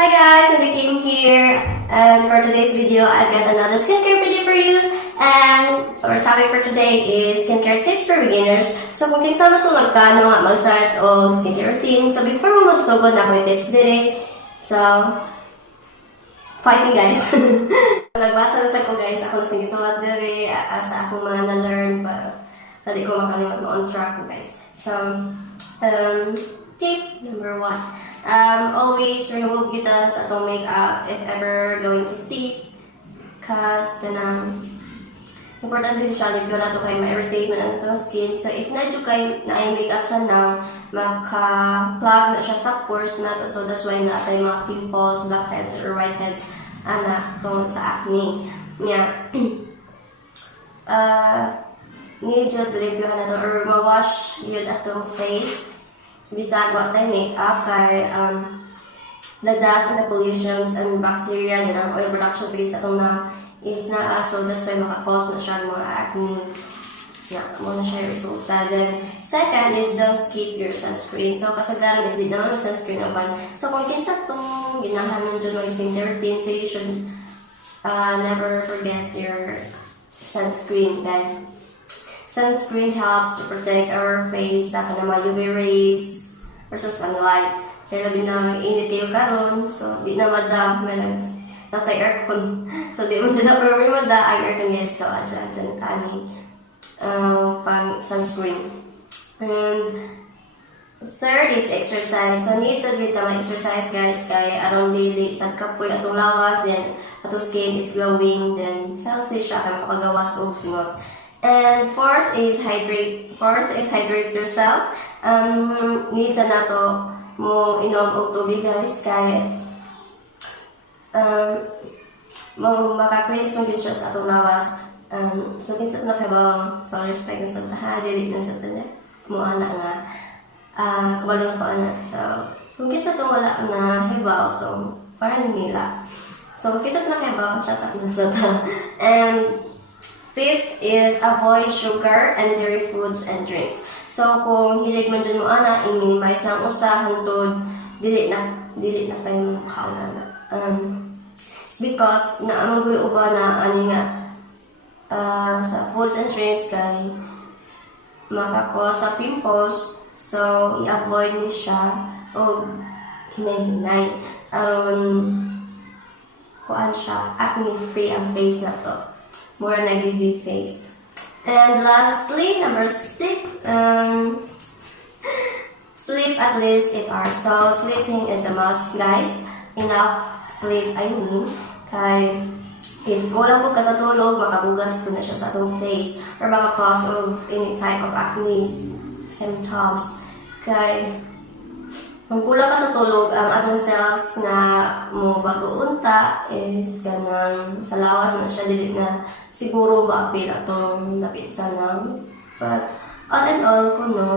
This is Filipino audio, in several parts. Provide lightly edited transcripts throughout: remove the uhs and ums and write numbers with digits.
Hi guys, SandyKim here, and for today's video, I've got another skincare video for you. And our topic for today is skincare tips for beginners. So kung kinsa man itong nagplano nga mag-start o skincare routine, so before mo magsugod na ako yung tips today. So, fighting guys. Nagbasa na sa ko guys, ako na sige suwat diri sa akong mga na-learn para hindi ko makalimot mo on track guys. So, tip number 1. Always remove kita sa atong makeup if ever going to sleep, cause kanang important din siya if na to kay ma-irritate na itong skin. So if na-do kay na ay makeup sa now, maka-plug na siya sa pores na to, so that's why na tayo mga pimples, blackheads or whiteheads ana tungkol sa acne niya. Need to review na to or ma-wash yun atong face bisag wa tayo makeup kay the dust and the pollutions and bacteria and ang oil production rates atong na is na so that's why maka-cause na siya ng mga acne. Yeah, mo na siya resulta. Then second is don't skip your sunscreen. So kasagaran is di naman may sunscreen ang ban. So kung kinsa tong ginahanon dyan mo skincare routine, so you should never forget your sunscreen. Then sunscreen helps to protect our face sa kanang mga UV rays versus sunlight. Kaya labi na init kayo karon, so di na mada, may natay aircon. So di mo na pero mada ang aircon guys. So dyan tani pang sunscreen. And third is exercise. So needs at with exercise guys kay aron daily sad kapoy atong lawas, then atong skin is glowing, then healthy siya kay makagawas og singot. And fourth is hydrate yourself. Needs na to mo inom og tubig guys kay mo maka-cleanse mo din siya sa atong lawas. So kinsa na kay ba sa respect na sa taha dili na sa tanan mo ana nga kabalo ko ana. So kung kinsa to wala na hibaw, so parang nila. So kinsa na kay ba chat at na sa ta. And fifth is avoid sugar and dairy foods and drinks. So kung hilig man dyan mo ana, i-minimize lang usa hangtod dili na kayo makauna na. It's because naamang ko'y uba na ani nga sa foods and drinks kay makakos sa pimples. So i-avoid ni siya o hinay-hinay aron kuan siya acne free ang face na to. More than BB face. And lastly, number 6, sleep at least 8 hours. So sleeping is a must, guys. Enough sleep, I mean. Kay if kulang po ka sa tulog, makabugas po na siya sa atong face or maka-cause of any type of acne symptoms. Kay kung kulang ka sa tulog, ang atong cells nga mo bago unta is kanang sa lawas na siya dili na siguro maapil atong lapit sa lang. But all in all kuno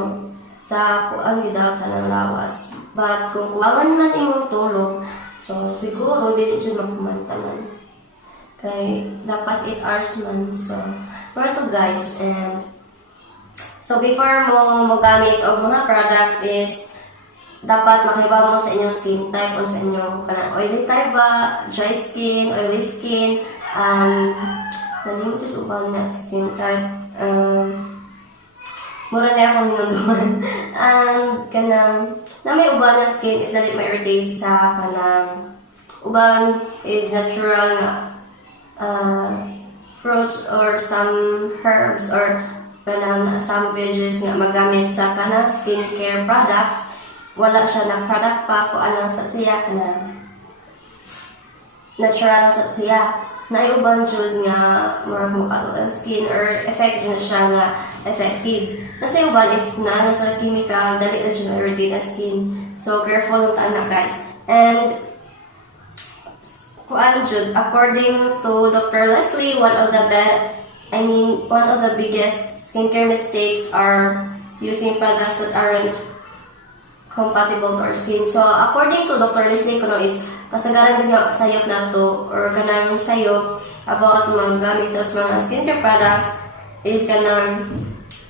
sa kuan gidawat kanang lawas. But kung kuwangan man imong tulog, so siguro dili jud mapumantanan. Kay dapat 8 hours man. So for to guys, and so before mo gamit og mga products is dapat makiba mo sa inyong skin type o sa inyong oily type ba, dry skin, oily skin, nalimot yung subang na skin type. Mura na akong hinunduman. Na may uban na skin is dali ma-irritate sa kanang uban is natural nga fruits or some herbs or kanang some veggies nga magamit sa kanang skincare products. Wala siya na product pa kung anong sa siya na natural sa siya. Naiuban jud nga more mukha skin or effect na siya nga effective. Kasi uban if na sa chemical dali na siya irritate na skin. So careful ng tanak guys. And kuan jud according to Dr. Leslie, one of the biggest skincare mistakes are using products that aren't compatible to our skin. So according to Dr. Leslie kuno is kasagaran din nga sayop na to or kanang sayop about magamit as mga skincare products is kanang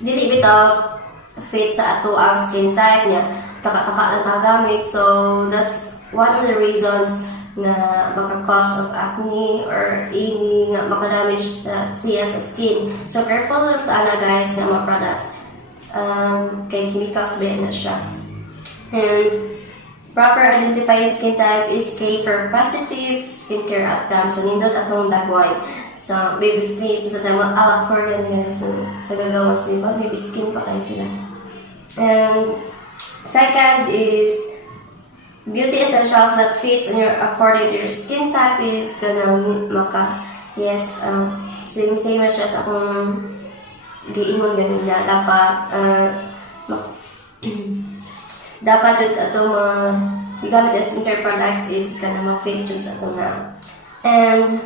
dili bitaw fit sa ato ang skin type niya. Taka-taka lang tagamit. So that's one of the reasons na maka-cause of acne or any nga maka-damage siya sa skin. So careful lang tayo guys sa mga products. Kay chemicals ba na siya. And proper identify skin type is K for positive skincare outcomes. So nindot atong dagway. So baby face sa tama ala Korean guys. Sa gagawas diba baby skin pa kayo sila. And second is beauty essentials that fits on your according to your skin type is kanang same as just akong giingon ganina dapat dapat jud ato gamit as skincare products is kanang ma-fit jud sa ato na. And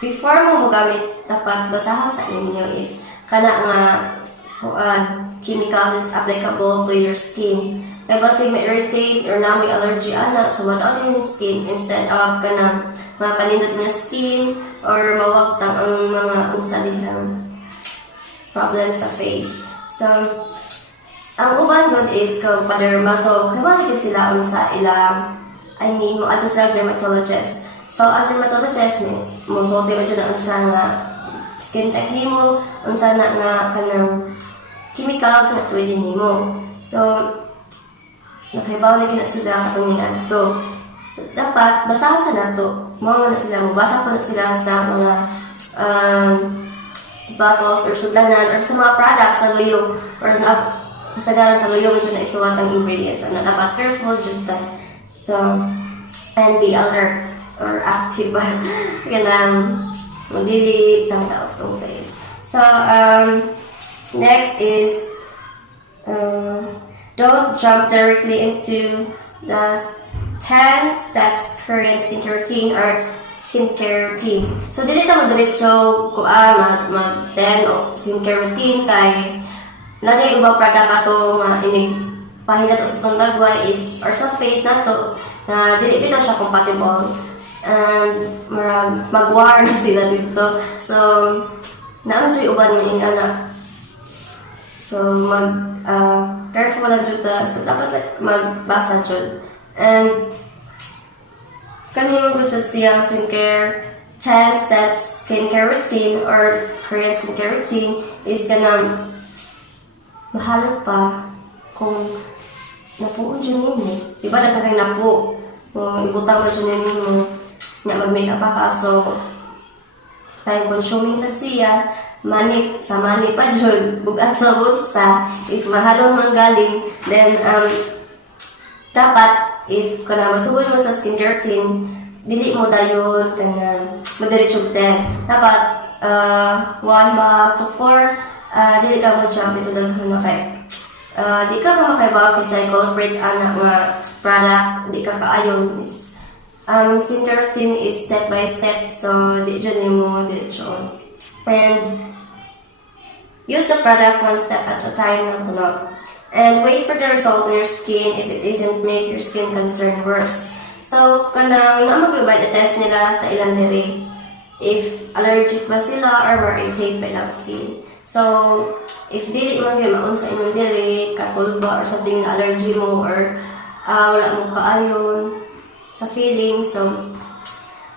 before mo gamit dapat basahan sa inyo if kana nga chemicals is applicable to your skin. Kaya basta may irritate or na may allergy so wala yung skin instead of kanang mapanindot ng skin or mawagtang ang mga unsalilang problems sa face. So, ang uban good is kung paderma, so kaya sila sa ilang, mo ato sila dermatologist. So, ang dermatologist mo sulti mo dyan ang sa nga skin type mo, unsa na nga kanang chemicals na pwede nimo. So, nakaibaw na gina sila katong ato. So, dapat, basahan sa nato. Mga na sila, mabasa po na sila sa mga bottles or sudlanan or sa mga products sa luyo or kasagalan sa luyo mo na isuwat ang ingredients. Ano, dapat careful dyan tayo. So, and be alert or active ba. Ganang, hindi tamtaos tong face. So, next is, don't jump directly into the 10 steps Korean skincare routine or skincare routine. So, dili ta magdiretso kung mag-10 o skincare routine kay nagay ubang product ato nga pahina to sa itong dagway is or sa face na to na dili bitaw siya compatible and mag-war na sila dito. So, naman siya uban mo anak. So, careful lang dyan so dapat magbasa dyan. And kanino ko dyan siyang skincare 10 steps skincare routine or Korean skincare routine is kanang mahalan pa kung napuon dyan mo. Diba na kang napo kung ibutang mo dyan mo na mag-makeup pa ka. So, time consuming sa siya mani pa jud bugat sa bulsa if mahalon man galing then dapat if kana masugod mo sa skincare routine dili mo dayon kana madiretso 10 dapat 1 ba to 4 dili ka mo jump into daghan kay di ka makaibaw kay culprit ana nga product di ka kaayon is skincare routine is step by step so di jud mo diretso and use the product one step at a time and wait for the result on your skin if it isn't make your skin concern worse. So, kanang mag-ibad test nila sa ilang diri if allergic ba sila or irritate ba ilang skin. So, if dili maun sa inyong diri, katulba or something na allergy mo or wala mo kaayon sa feeling, so,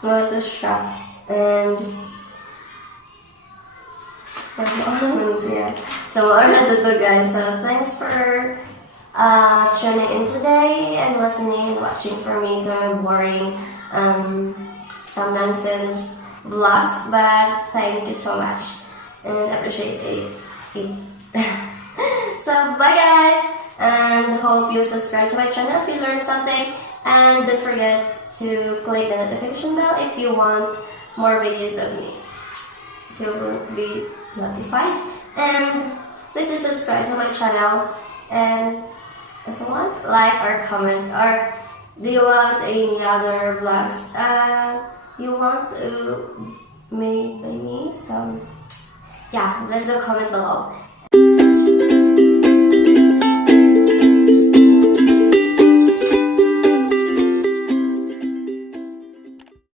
mga to siya. And so, we're to guys. So, thanks for tuning in today and listening and watching for me. So, I'm boring some nonsense vlogs, but thank you so much and appreciate it. So, bye guys, and hope you subscribe to my channel if you learned something, and don't forget to click the notification bell if you want more videos of me. If you will be notified, and please do subscribe to my channel, and if you want, like or comment, or do you want any other vlogs you want to made by me, so yeah, let's do comment below.